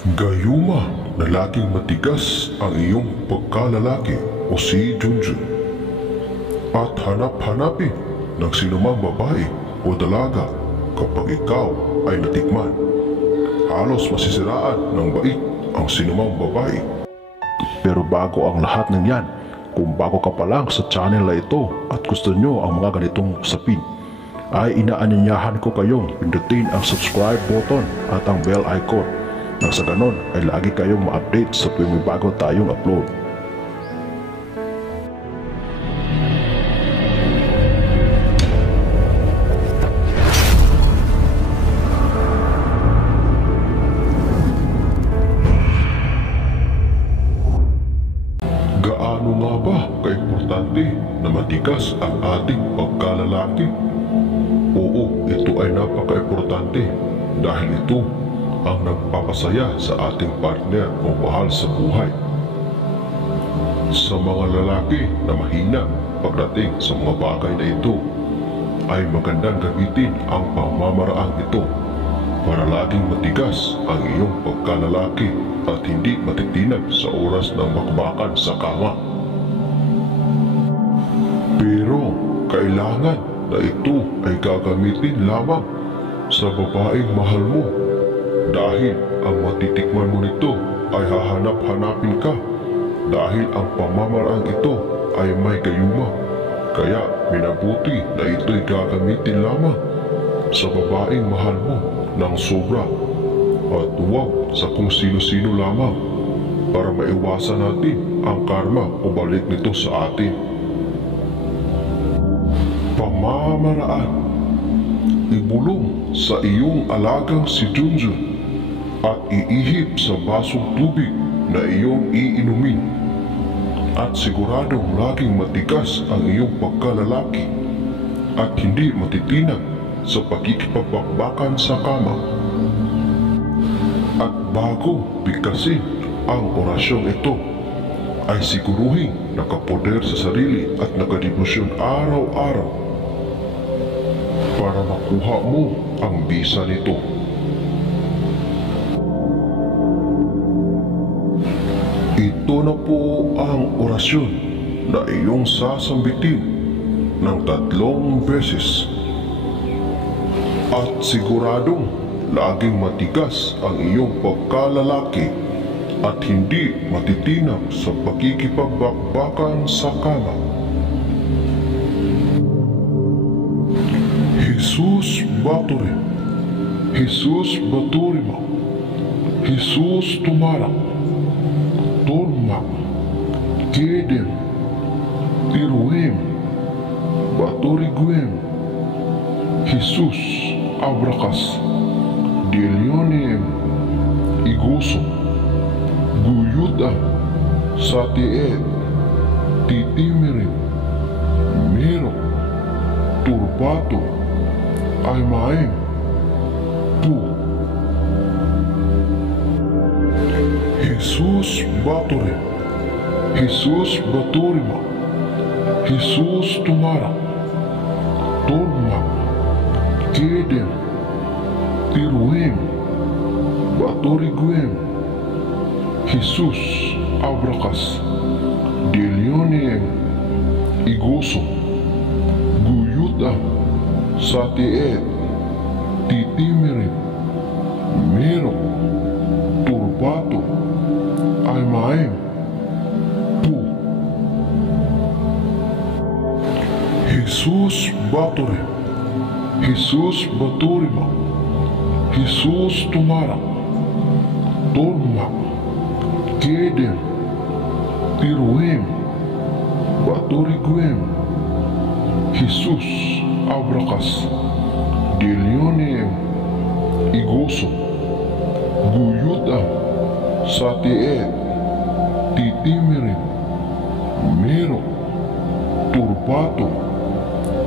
Gayuma na laging matigas ang iyong pagkalalaki o si Junjun. At hanap-hanapin ng sinumang babae o dalaga kapag ikaw ay natikman. Halos masisiraan ng bait ang sinumang babae. Pero bago ang lahat ng yan, kung bago ka pa lang sa channel na ito at gusto nyo ang mga ganitong usapin, ay inaanyayahan ko kayong pindutin ang subscribe button at ang bell icon nang sa ganon ay lagi kayong ma-update sa tuwing may bago tayong upload. Gaano nga ba kaimportante na matigas ang ating pagkalalaki? Oo, ito ay napaka-importante dahil ito ang nagpapasaya sa ating partner o mahal sa buhay. Sa mga lalaki na mahina pagdating sa mga bagay na ito, ay magandang gamitin ang pamamaraang ito para laging matigas ang iyong pagkalalaki at hindi matitinag sa oras ng bakbakan sa kama. Pero kailangan na ito ay gagamitin lamang sa babaeng mahal mo, dahil ang matitikman mo nito ay hahanap-hanapin ka dahil ang pamamaraan ito ay may gayuma. Kaya minabuti na ito'y gagamitin lamang sa babaeng mahal mo ng sobra at huwag sa kung sino-sino lamang para maiwasan natin ang karma o balik nito sa atin. Pamamaraan: ibulong sa iyong alagang si Junjun at iihip sa basong tubig na iyong iinumin, at siguradong laging matigas ang iyong pagkalalaki at hindi matitinag sa pakikipagbakbakan sa kama. At bago bigkasin ang orasyong ito, ay siguruhin nakapoder sa sarili at nakadebosyon araw-araw para makuha mo ang bisa nito. Ito na po ang orasyon na iyong sasambitin ng 3 beses. At siguradong laging matigas ang iyong pagkalalaki at hindi matitinag sa pakikipagbakbakan sa kama. Jesus Batore, Jesus Baturima, Jesus Tumara, Torma, Kedem, Tiruem, Baturiguem, Jesus Abrakas, Delionem, Iguso, Guyuda, Satied, Titimirim, Miro, Turbato, Aymaem, Pu. Jesus Batore, Jesus Baturima, Jesus Tumara, Torma, Kedem, Tiruem, Baturiguem, Jesus Abrakas, Delionem, Iguso, Guyuda, Satied, Titimirim, Miro, Turbato, Aymaem, Pu. Jesus Batore, Jesus Baturima, Jesus Tumara, Torma, Kedem, Tiruem, Baturiguem, Jesus Abrakas, Delionem, Iguso, Guyuda, Satied, Titimirim, Miro, Turbato,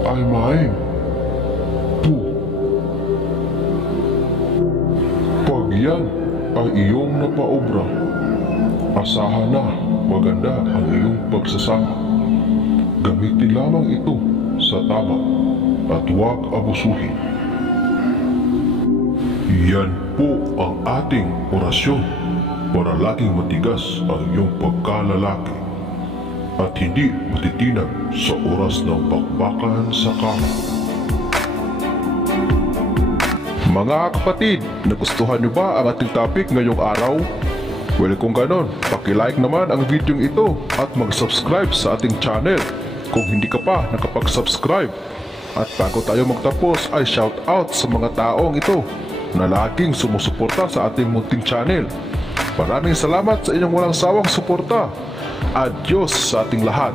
Aymaem, Pu. Pag yan ay iyong napaobra, asahan na maganda ang iyong pagsasama. Gamitin lamang ito sa tama at huwag abusuhin. Yan po ang ating orasyon para laging matigas ang iyong pagkalalaki at hindi matitinag sa oras ng bakbakan sa kama. Mga kapatid, nagustuhan niyo ba ang ating topic ngayong araw? Well, kung ganon, paki-like naman ang video ito at mag-subscribe sa ating channel kung hindi ka pa nakapag-subscribe. At bago tayo magtapos ay shout out sa mga taong ito na laging sumusuporta sa ating munting channel. Maraming salamat sa inyong walang sawang suporta. Adios sa ating lahat.